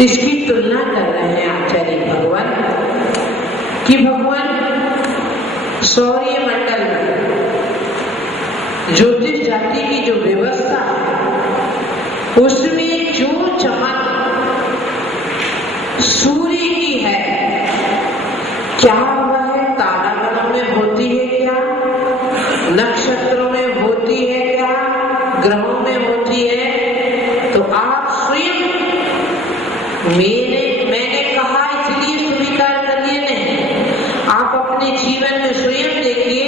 इसकी तुलना कर रहे हैं आचार्य भगवान कि भगवान सौर्य मंडल में ज्योतिष जाति की जो व्यवस्था है उसमें जो चमक सूर्य की है, क्या वह तारागणों में होती है क्या, नक्षत्रों में होती है क्या, ग्रहों में होती है? तो आप स्वयं मैंने कहा इसलिए स्वीकार करिए नहीं, आप अपने जीवन में स्वयं देखिए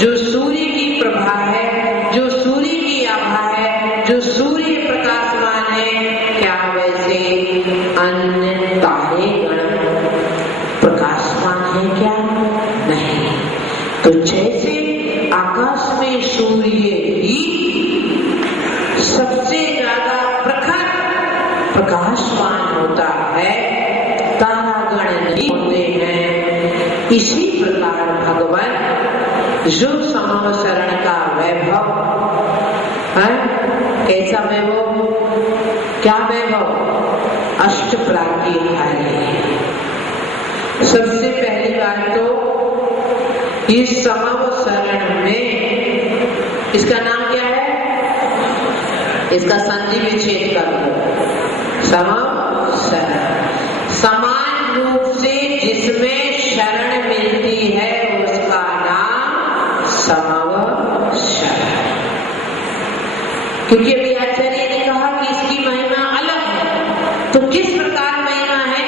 जो सूर्य की प्रभा है, जो सूर्य की आभा है, जो सूर्य प्रकाशमान है, क्या वैसे अन्य तारे गण प्रकाशमान है क्या? नहीं। तो जैसे आकाश में सूर्य ही सबसे ज्यादा प्रखर प्रकाशमान होता है, तारागण नहीं होते हैं, इसी प्रकार भगवान जो समावसरण का वैभव है, कैसा वैभव, क्या वैभव, अष्ट प्राज्ञ। सबसे पहली बात तो इस समावसरण में इसका नाम क्या है, इसका संधि विच्छेद कर दो, समावसरण। समान रूप से जिसमें शरण मिलती है उसका नाम समावसरण। क्योंकि अभी आचार्य ने कहा कि इसकी महिमा अलग है, तो किस प्रकार महिमा है?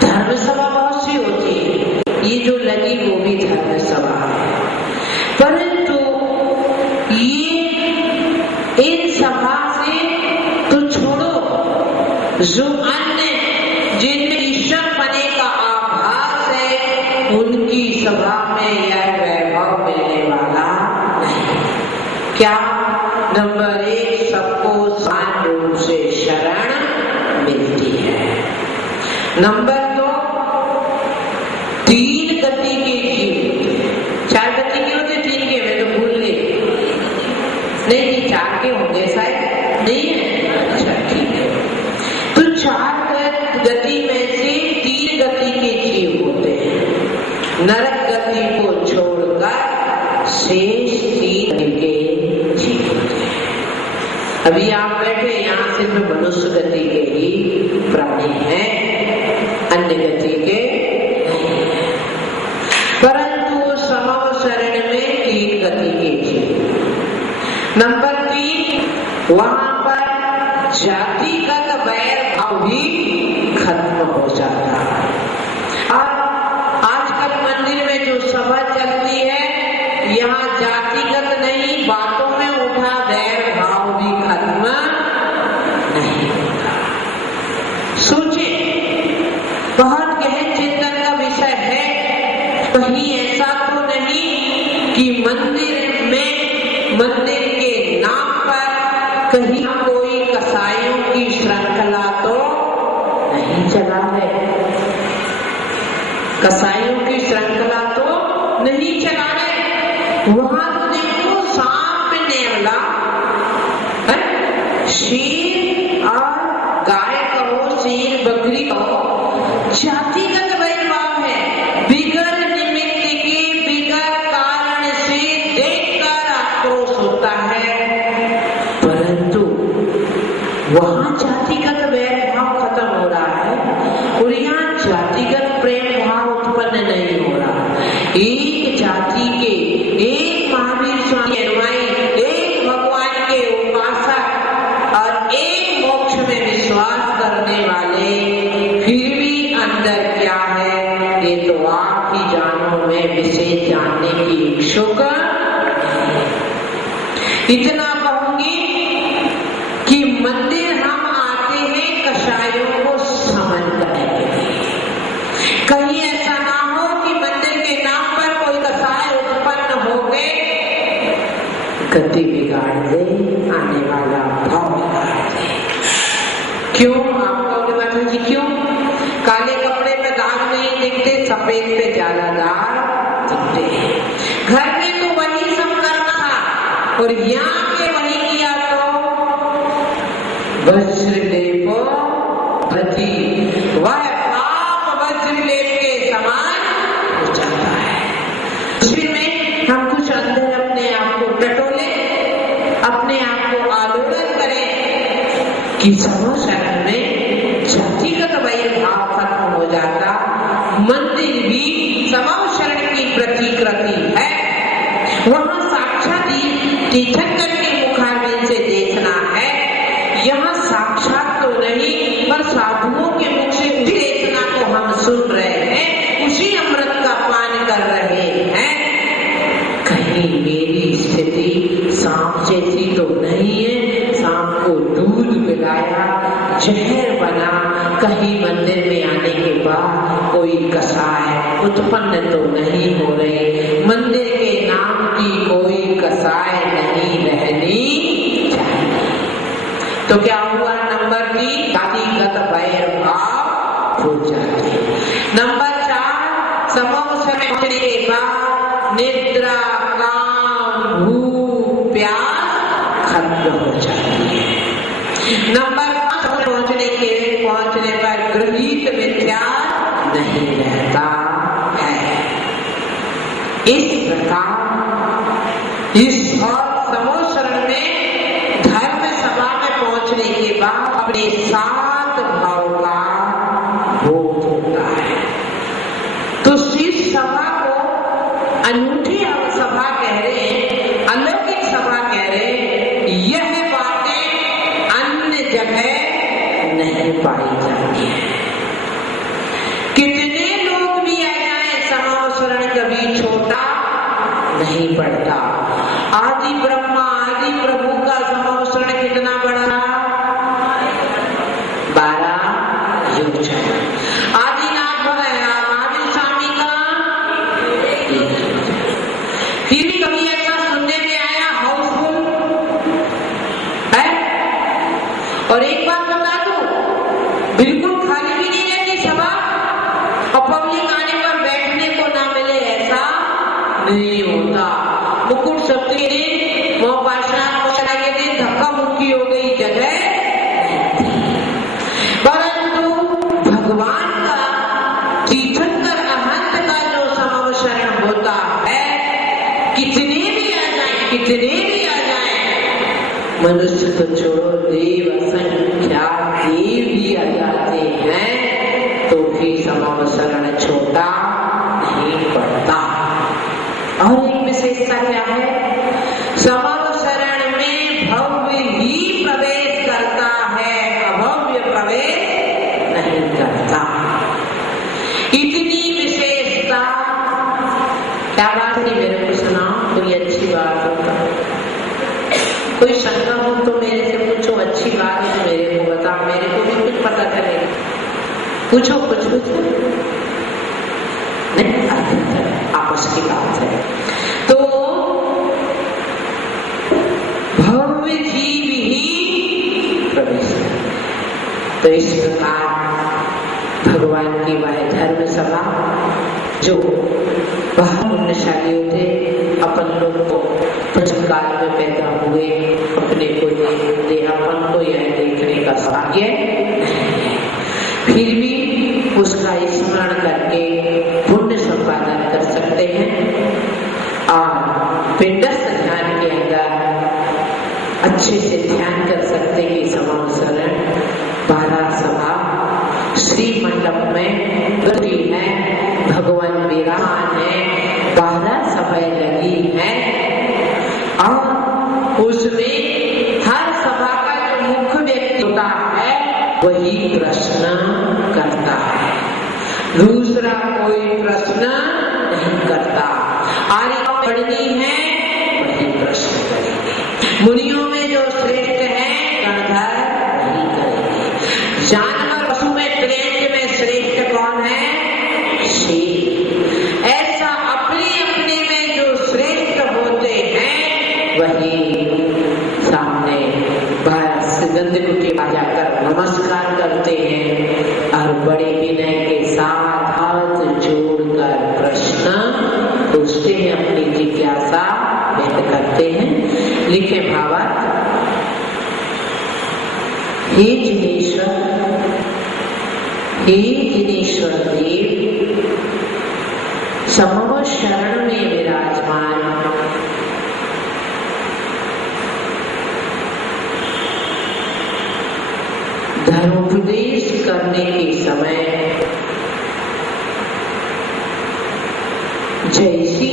धर्म सभा बहुत सी होती है, ये जो लगी वो भी धर्म सभा है, परंतु ये इन सभा से तो छोड़ो, जो अन्य जिनमें ईश्वर पने का आभास है उनकी सभा में यह वैभव मिलने वाला नहीं। क्या? नंबर एक, सबको समान रूप से शरण मिलती है। नंबर दो, तीन गति के जीव, चार गति के होते, तीन के मैं तो भूल गई, नहीं चार के होंगे शायद, नहीं है, अच्छा ठीक है। तो चार गति में से तीन गति के जीव होते हैं, नरक गति को छोड़कर शेष तीन के जीव होते हैं। अभी आप बैठे यहाँ सिर्फ मनुष्य गति के ही प्राणी हैं, अन्य गति के नहीं है, परंतु समावसरण में तीन गति के जीव। नंबर तीन, वहां पर जातिगत वैर भाव भी खत्म हो जाता है। अब आजकल मंदिर में जो सभा चलती है, यहाँ जातिगत नहीं, बातों में उठा वैर भाव भी खत्म नहीं होता। सोचे, बहुत गहन चिंतन का विषय है। कहीं ऐसा तो नहीं कि मंदिर के नाम पर कहीं कोई कसाईयों की श्रृंखला तो नहीं चला है, कसाईयों की श्रृंखला तो नहीं चला है। वहां तो देखो सांप नेवला, शेर और गाय कहो, शेर बकरी कहो, जातिगत वैरभाव है, बिगर निमित्त के बिगर कारण से देखकर आक्रोश होता है, परंतु वहां जातिगत वैरभाव खत्म हो रहा है और यहाँ जातिगत प्रेम भाव उत्पन्न नहीं हो रहा। एक जाति के, एक महावीर स्वामी अनुयायी, एक भगवान के उपासक और एक मोक्ष में विश्वास करने वाले, फिर भी अंदर क्या है ये तो आप ही जानो, मैं विशेष जानने की इच्छुक। इतना कहूंगी कि मंदिर हम आते हैं कसाईयों को समन करने के लिए। कहीं ऐसा ना हो कि मंदिर के नाम पर कोई कसाई उत्पन्न हो गए, गति बिगाड़ दे, आने वाला भाव बिगाड़ दे। क्यों? आप कहोगे माता जी क्यों? काले कपड़े में दाग नहीं दिखते, सफेद पे ज्यादा दाग दिखते हैं। घर में तो वही सब करना था और यहाँ के वही किया तो वज्र देवो कि समो शरण में जातिगत वैरभाव खत्म हो जाता। मंदिर भी समो शरण की प्रतिकृति है। वहां साक्षात तीर्थंकर के मुखारविंद से देखना है। यहाँ साक्षात तो नहीं पर साधुओं के मुख से देखना को हम सुन रहे हैं, उसी अमृत का पान कर रहे हैं। कहीं मेरी स्थिति सांप जैसी तो नहीं है, सांप को दूध पिलाया जहर बना। कहीं मंदिर में आने के बाद कोई कसाय उत्पन्न तो नहीं हो रही। मंदिर के नाम की कोई कसाय नहीं रहनी चाहिए। तो क्या हुआ? नंबर 3 जातिगत वैरभाव हो जाते। नंबर 4 समो शरण पहुंचने के बाद निद्रा, काम, भूख, प्यास खत्म हो जाती है। नंबर 5 पहुंचने पर गृहीत मिथ्या नहीं रहता है। इस प्रकार इस और समो शरण में धर्म सभा में पहुंचने के बाद अपने 7 भाव का बोध होता है। तो इस सभा को अनूठी सभा कह रहे हैं, अलौकिक सभा कह रहे हैं। यह बातें अन्य जगह नहीं पाई जाती है। कितने लोग भी आ जाए, समो शरण कभी छोटा नहीं पड़ता। आदि ब्रह्मा आदि प्रभु का समो शरण कितना बड़ा? 12 युग। आदिनाथ आदि स्वामी का फिर कभी ऐसा सुनने में आया हाउसफुल है? और एक बात बता दूं, बिल्कुल खाली भी नहीं रहती सभा और पब्लिक आने पर बैठने को ना मिले, ऐसा नहीं होता। मुकुट सप्तमी दिन, मोहपाशा के दिन धक्का मुक्की हो गई जगह, परंतु भगवान का तीर्थंकर अहंत का जो समो शरण होता है, कितने भी आ जाए, मनुष्य तो छोड़ो, देव असंख्या देव भी आ जाते हैं तो भी समो शरण छोटा नहीं पड़ता। और एक विशेषता क्या है? समो शरण में भव्य ही प्रवेश करता है, अभव्य प्रवेश नहीं करता। इतनी विशेषता। क्या बात नहीं? मेरे को सुनाओ, कोई अच्छी बात होता, कोई शंका हो तो मेरे से पूछो। अच्छी बात है मेरे को बताओ, मेरे को भी कुछ पता चलेगा। पूछो कुछ नहीं, आपस की बात है। तो भव्य जीव ही प्रवेश। तो इस प्रकार भगवान की वह धर्म सभा जो बहुत पुण्यशाली थे, अपन लोग को काल में पैदा हुए, अपने को देहापन को यह देखने का भाग्य फिर भी उसका स्मरण करके पुण्य संपादन कर सकते हैं और पिंडस्थ ध्यान के अंदर अच्छे से ध्यान कर सकते कि समो शरण 12 सभा श्री मंडप में गति है, भगवान विराजमान है, 12 सभाएं लगी है और उसमें हर सभा का जो मुख्य व्यक्ति होता है वही प्रश्न करता है, दूसरा कोई प्रश्न नहीं करता। आर्य पढ़नी है वही प्रश्न करेंगे। मुनियों में जो श्रेष्ठ है गणधर नहीं करेंगे। जानवर पशु में प्रेम में श्रेष्ठ कौन है? शेर। ऐसा अपने अपने में जो श्रेष्ठ होते हैं वही सामने गंध कुटी आ जाकर नमस्कार करते हैं और बड़े विनय के साथ हाथ जोड़कर प्रश्न पूछते हैं, अपनी जिज्ञासा व्यक्त करते हैं। लिखे भावार्थ। हे जिनेश्वर देव, समो शरण में विराजमान उपदेश करने के समय जैसी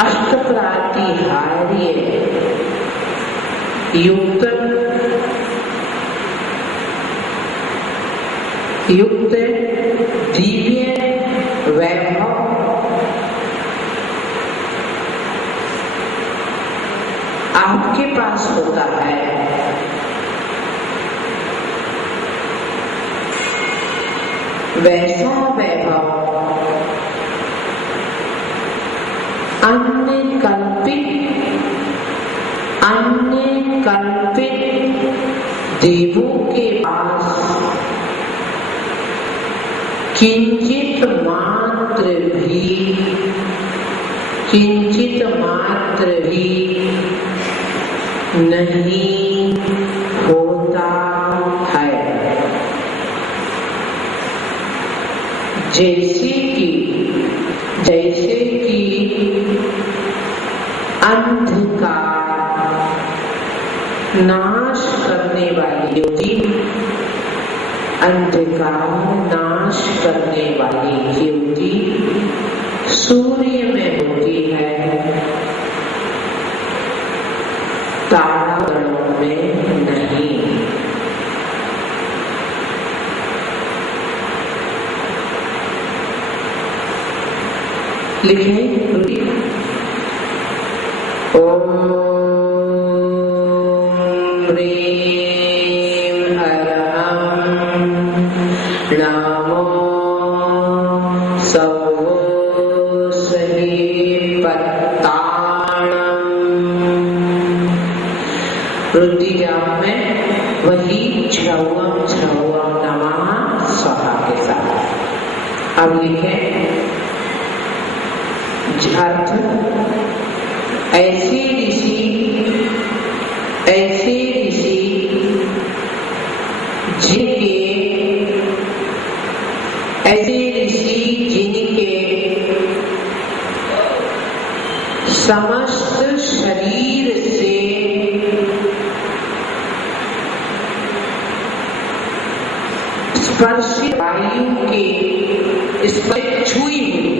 अष्टप्रातिहार्य युक्त दिव्य वैभव आपके पास होता है, वैसा वैभव अन्य कल्पित देवों के पास किंचित मात्र भी नहीं होता है। जैसे कि अंधकार नाश करने वाली ज्योति सूर्य में होती है, तारागणों में नहीं। लिखें ओम ह्रीं हरहं नमो रुद्री जाप में वही छवम नमः स्वाहा के साथ। अब लिखें अर्थ, ऐसे ऋषि जिनके समस्त शरीर से स्पर्शित वायु के छुई हुई,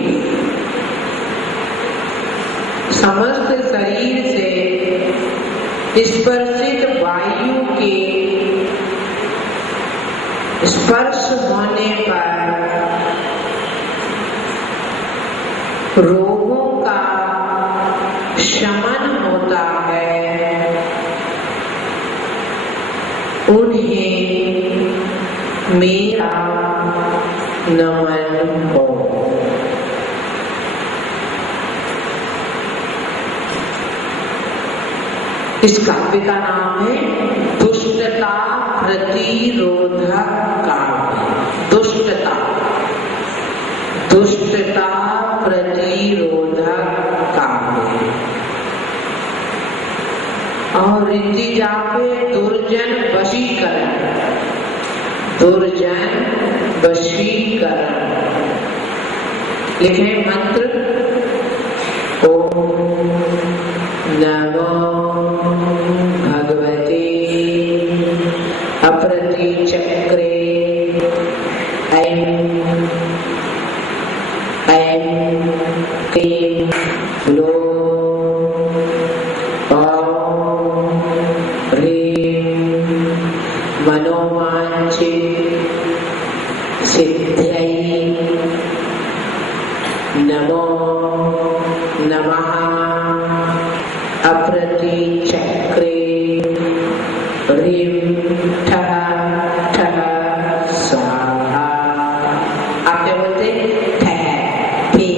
समस्त शरीर से स्पर्शित वायु के स्पर्श होने पर रोगों का शमन होता है, उन्हें मेरा नमन हो। इस काव्य का नाम है दुष्टता प्रतिरोधक काव्य। दुष्टता प्रतिरोधक काव्य। और रीति जापे दुर्जन वशीकरण। लिखे मंत्र ओम नमो भगवते अप्रतिचक्रे ऐं क्लीं लो ओम ह्रीं मनोवांछित सिद्ध्यै नमो नमः अप्रतिचक्रे ह्रीं ठः ठः स्वाहा। आप क्या बोलते ठः ठे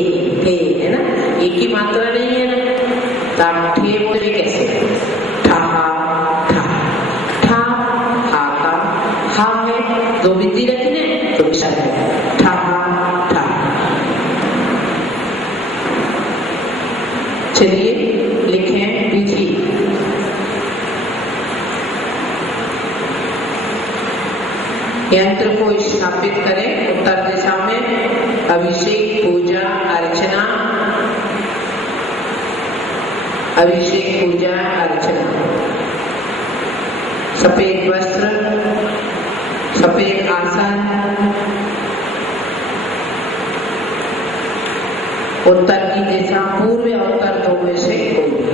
है ना, एक ही मात्रा नहीं है ना, तो आप ठे बोले कैसे? ठा ठा ठा हा का हा है, दो बिंदी रखने तो विशाल है ठा ठा। चलिए लिखें विधि। यंत्र को स्थापित करें उत्तर दिशा में, अभिषेक पूजा अर्चना, अभिषेक पूजा अर्चना। सफेद वस्त्र सफेद आसन, उत्तर की दिशा, पूर्व या उत्तर दो में से कोई।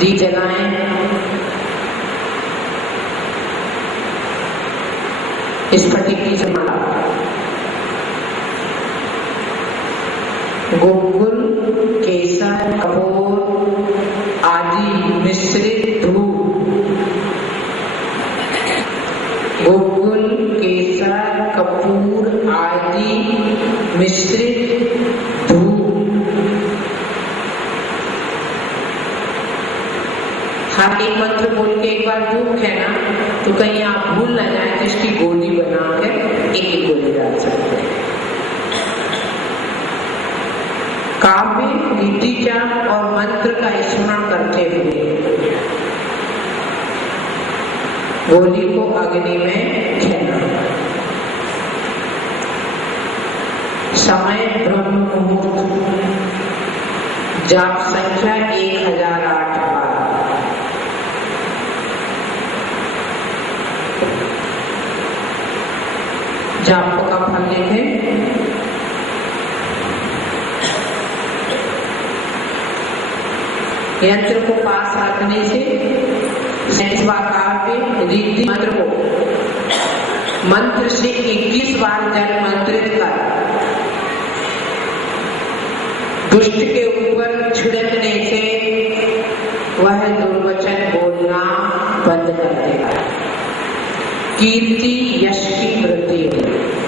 दी जलाएं, स्फटिक की जमाला, गुलगुल, केसर, कपूर आदि मिश्रित धूप। गुलगुल, केसर, कपूर आदि मिश्रित धूप। हाँ, एक मंत्र बोल के एक बार धूप है ना, तो कहीं आप भूल न जाए तो इसकी गोली बनाकर एक गोली डाल सकते हैं। काव्य, नीतिका और मंत्र का स्मरण करते हुए गोली को अग्नि में खेलना। समय ब्रह्म मुहूर्त, जाप संख्या 1008 बार। जाप का फल लिखें। यंत्र को पास रखने से रीति मंत्र को मंत्र से 21 बार जल मंत्रित कर दुष्ट के ऊपर छिड़कने से वह दुर्वचन बोलना बंद कर देगा। कीर्ति यश की वृद्धि होगी।